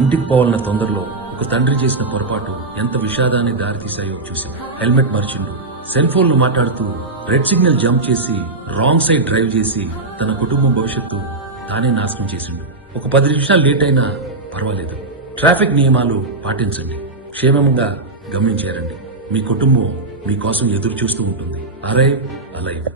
ఇంటికి పోవాలన్న తొందరలో ఒక తండ్రి చేసిన పొరపాటు ఎంత విషాదాన్ని దారితీశాయో చూశాం. హెల్మెట్ మర్చిండు, సెల్ ఫోన్ లో మాట్లాడుతూ రెడ్ సిగ్నల్ జంప్ చేసి రాంగ్ సైడ్ డ్రైవ్ చేసి తన కుటుంబం భవిష్యత్తు తానే నాశనం చేసిండు. ఒక 10 నిమిషాలు లేట్ అయినా పర్వాలేదు. ట్రాఫిక్ నియమాలు పాటించండి, క్షేమంగా గమనించారండి. మీ కుటుంబం మీకోసం ఎదురు చూస్తూ ఉంటుంది. Arrive alive.